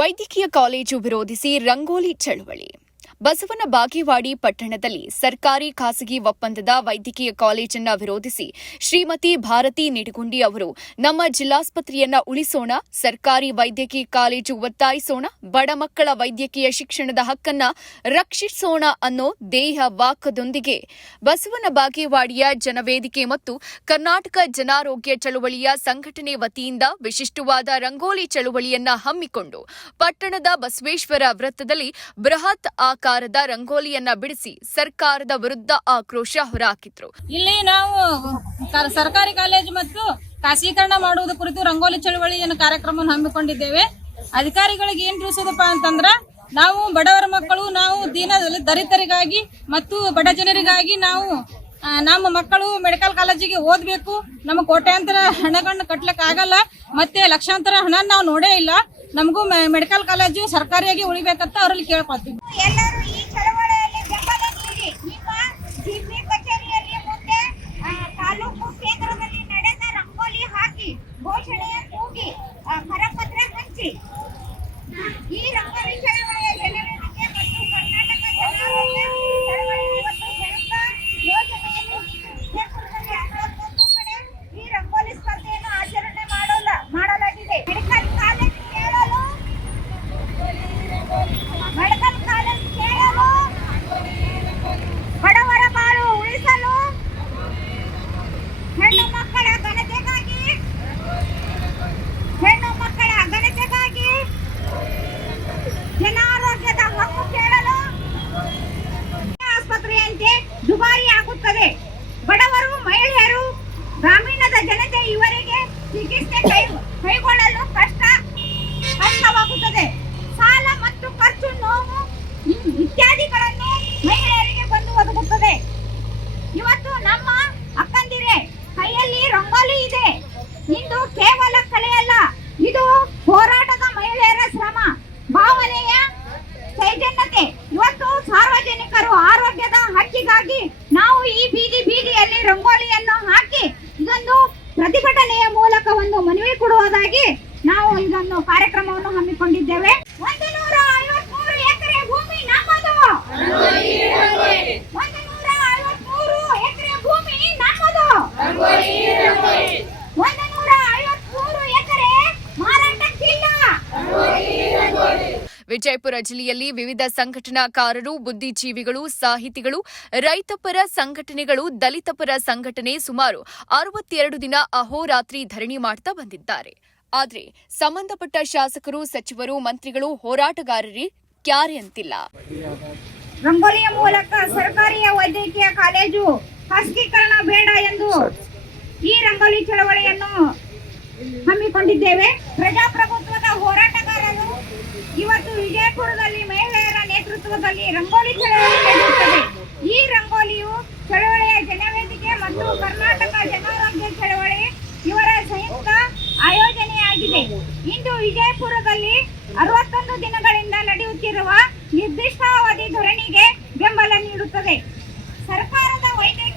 ವೈದ್ಯಕೀಯ ಕಾಲೇಜು ವಿರೋಧಿಸಿ ರಂಗೋಲಿ ಚಳವಳಿ. ಬಸವನ ಬಾಗೇವಾಡಿ ಪಟ್ಟಣದಲ್ಲಿ ಸರ್ಕಾರಿ ಖಾಸಗಿ ಒಪ್ಪಂದದ ವೈದ್ಯಕೀಯ ಕಾಲೇಜನ್ನ ವಿರೋಧಿಸಿ ಶ್ರೀಮತಿ ಭಾರತಿ ನಿಡಗುಂಡಿ ಅವರು, ನಮ್ಮ ಜಿಲ್ಲಾಸ್ಪತ್ರೆಯನ್ನ ಉಳಿಸೋಣ, ಸರ್ಕಾರಿ ವೈದ್ಯಕೀಯ ಕಾಲೇಜು ಒತ್ತಾಯಿಸೋಣ, ಬಡ ಮಕ್ಕಳ ವೈದ್ಯಕೀಯ ಶಿಕ್ಷಣದ ಹಕ್ಕನ್ನ ರಕ್ಷಿಸೋಣ ಅನ್ನೋ ದೇಹ ವಾಕದೊಂದಿಗೆ ಬಸವನ ಬಾಗೇವಾಡಿಯ ಜನವೇದಿಕೆ ಮತ್ತು ಕರ್ನಾಟಕ ಜನಾರೋಗ್ಯ ಚಳುವಳಿಯ ಸಂಘಟನೆ ವತಿಯಿಂದ ವಿಶಿಷ್ಟವಾದ ರಂಗೋಲಿ ಚಳುವಳಿಯನ್ನ ಹಮ್ಮಿಕೊಂಡು, ಪಟ್ಟಣದ ಬಸವೇಶ್ವರ ವೃತ್ತದಲ್ಲಿ ಬೃಹತ್ ಆಕಾರದ ರಂಗೋಲಿಯನ್ನ ಬಿಡಿಸಿ ಸರ್ಕಾರದ ವಿರುದ್ಧ ಆಕ್ರೋಶ ಹೊರಹಾಕಿದ್ರು. ಇಲ್ಲಿ ನಾವು ಸರ್ಕಾರಿ ಕಾಲೇಜು ಮತ್ತು ಖಾಸಗೀಕರಣ ಮಾಡುವುದು ಕುರಿತು ರಂಗೋಲಿ ಚಳವಳಿಯನ್ನು ಕಾರ್ಯಕ್ರಮವನ್ನು ಹಮ್ಮಿಕೊಂಡಿದ್ದೇವೆ. ಅಧಿಕಾರಿಗಳಿಗೆ ಏನ್ ತಿಳಿಸೋದಪ್ಪ ಅಂತಂದ್ರ, ನಾವು ಬಡವರ ಮಕ್ಕಳು, ನಾವು ದೀನ ದಲಿತರಿಗಾಗಿ ಮತ್ತು ಬಡ ಜನರಿಗಾಗಿ ನಾವು ನಮ್ಮ ಮಕ್ಕಳು ಮೆಡಿಕಲ್ ಕಾಲೇಜಿಗೆ ಓದಬೇಕು. ನಮ್ಮ ಕೋಟ್ಯಾಂತರ ಹಣಗಳನ್ನ ಕಟ್ಲಿಕ್ಕೆ ಆಗಲ್ಲ ಮತ್ತೆ ಲಕ್ಷಾಂತರ ಹಣ ನಾವು ನೋಡೇ ಇಲ್ಲ. ನಮಗೂ ಮೆಡಿಕಲ್ ಕಾಲೇಜು ಸರ್ಕಾರಿಯಾಗಿ ಉಳಿಬೇಕಂತ ಅವರಲ್ಲಿ ಕೇಳ್ಕೊಳ್ತೀವಿ ದುಬಾರಿ ರಂಗೋಲಿಯನ್ನು ಹಾಕಿ ಇದೊಂದು ಪ್ರತಿಭಟನೆಯ ಮೂಲಕ ಒಂದು ಮನವಿ ಕೊಡುವುದಾಗಿ ನಾವು ಇದನ್ನು ಕಾರ್ಯಕ್ರಮವನ್ನು ವಿಜಯಪುರ ಜಿಲ್ಲೆಯಲ್ಲಿ ವಿವಿಧ ಸಂಘಟನಾಕಾರರು, ಬುದ್ಧಿಜೀವಿಗಳು, ಸಾಹಿತಿಗಳು, ರೈತಪರ ಸಂಘಟನೆಗಳು, ದಲಿತಪರ ಸಂಘಟನೆ ಸುಮಾರು ಅರವತ್ತೆರಡು ದಿನ ಅಹೋರಾತ್ರಿ ಧರಣಿ ಮಾಡ್ತಾ ಬಂದಿದ್ದಾರೆ. ಆದರೆ ಸಂಬಂಧಪಟ್ಟ ಶಾಸಕರು, ಸಚಿವರು, ಮಂತ್ರಿಗಳು ಹೋರಾಟಗಾರರಿ ಕ್ಯಾರೆ ಅಂತಿಲ್ಲ. ರಂಗೋಲಿಯ ಮೂಲಕ ಸರ್ಕಾರಿಯ ವೈದ್ಯಕೀಯ ಕಾಲೇಜು ಖಾಸಗೀಕರಣ ಬೇಡ ಎಂದು ಈ ರಂಗೋಲಿ ಚಳವಳಿಯನ್ನು ಹಮ್ಮಿಕೊಂಡಿದ್ದೇವೆ. ಪ್ರಜಾಪ್ರಭುತ್ವದ ಹೋರಾಟಗಾರರು ಇವತ್ತು ವಿಜಯಪುರದಲ್ಲಿ ಮಹಿಳೆಯರ ನೇತೃತ್ವದಲ್ಲಿ ರಂಗೋಲಿ ಚಳವಳಿ ನಡೆಯುತ್ತದೆ. ಈ ರಂಗೋಲಿಯು ಚಳವಳಿಯ ಜನವೇದಿಕೆ ಮತ್ತು ಕರ್ನಾಟಕ ಜನಾರೋಗ್ಯ ಚಳವಳಿ ಇವರ ಸಂಯುಕ್ತ ಆಯೋಜನೆಯಾಗಿದೆ. ಇಂದು ವಿಜಯಪುರದಲ್ಲಿ ಅರವತ್ತೊಂದು ದಿನಗಳಿಂದ ನಡೆಯುತ್ತಿರುವ ನಿರ್ದಿಷ್ಟಾವಧಿ ಧರಣಿಗೆ ಬೆಂಬಲ ನೀಡುತ್ತದೆ. ಸರ್ಕಾರದ ವೈದ್ಯಕೀಯ